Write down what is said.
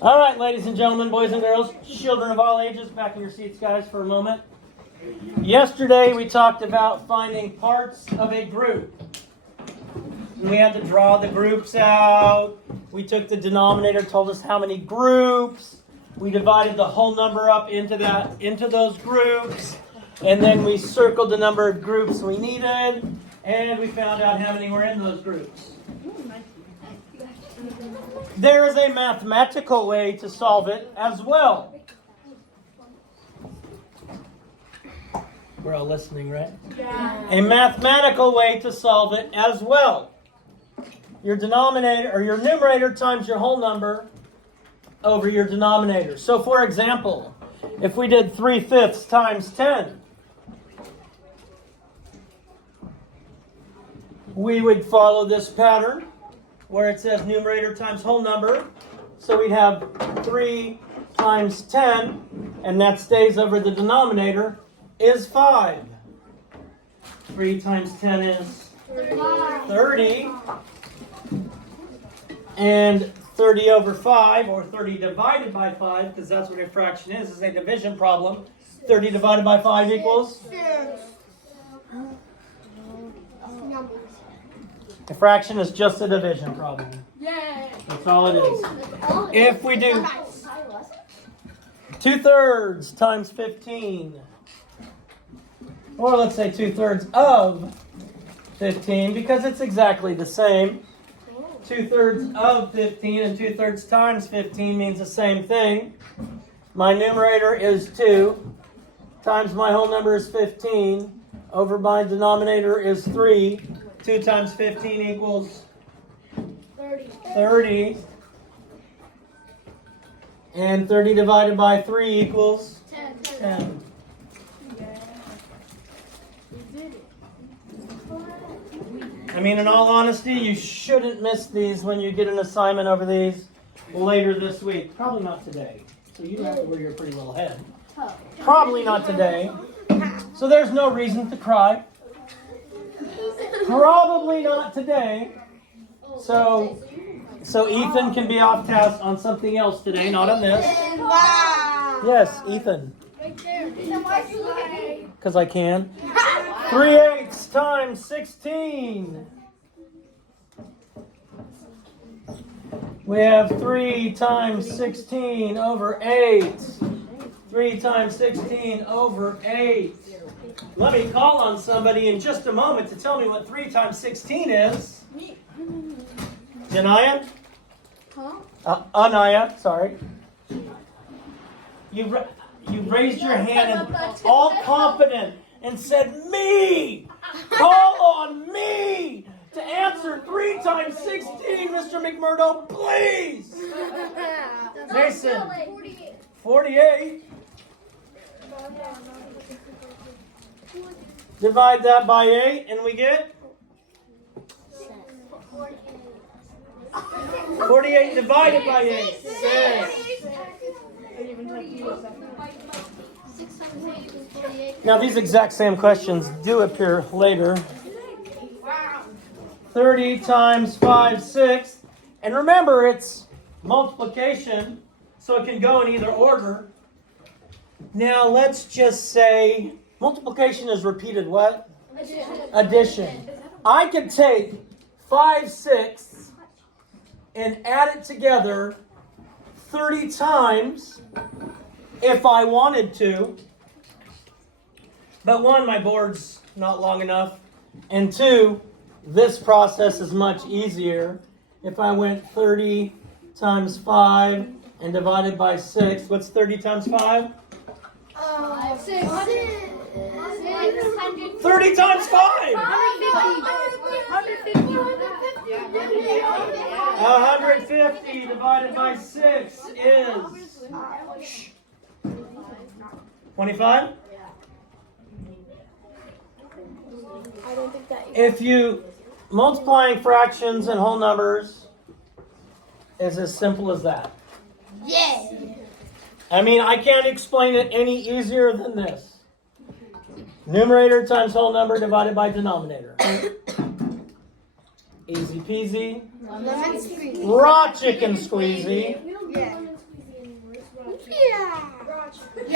All right, ladies and gentlemen, boys and girls, children of all ages, back in your seats, guys, for a moment. Yesterday, we talked about finding parts of a group. And we had to draw the groups out. We took the denominator, told us how many groups. We divided the whole number up into those groups. And then we circled the number of groups we needed. And we found out how many were in those groups. There is a mathematical way to solve it as well. We're all listening, right? Yeah. A mathematical way to solve it as well. Your denominator or your numerator times your whole number over your denominator. So for example, if we did 3/5 times 10, we would follow this pattern where it says numerator times whole number. So we'd have 3 times 10, and that stays over the denominator, is 5. 3 times 10 is 30. And 30 over 5, or 30 divided by 5, because that's what a fraction is a division problem. 30 divided by 5 equals? A fraction is just a division problem. That's all it is. If we do 2/3 times 15, or let's say 2/3 of 15, because it's exactly the same. 2/3 of 15 and 2/3 times 15 means the same thing. My numerator is 2 times my whole number is 15 over my denominator is 3. 2 times 15 equals 30. And 30 divided by 3 equals 10. I mean, in all honesty, you shouldn't miss these when you get an assignment over these later this week. Probably not today. So you have to wear your pretty little head. Probably not today. So there's no reason to cry. Probably not today. So Ethan can be off task on something else today, not on this. Yes, Ethan. Because I can. 3/8 times 16. We have 3 times 16 over 8. 3 times 16 over 8. Let me call on somebody in just a moment to tell me what 3 times 16 is. Janaya? Anaya, sorry. You raised your hand and all confident and said, me! Call on me to answer 3 times 16, Mr. McMurdo, please! Mason, 48. Divide that by 8 and we get 48 divided by 8. 6. Now these exact same questions do appear later. 30 times 5/6. And remember, it's multiplication, so it can go in either order. Now let's just say multiplication is repeated what? Addition. I could take 5/6 and add it together 30 times if I wanted to. But 1, my board's not long enough. And 2, this process is much easier. If I went 30 times 5 and divided by 6, what's 30 times 5? 30 times 5! 150 divided by 6 is 25? If you multiplying fractions and whole numbers is as simple as that. Yes. I mean, I can't explain it any easier than this. Numerator times whole number divided by denominator. Easy peasy. Raw chicken squeezy.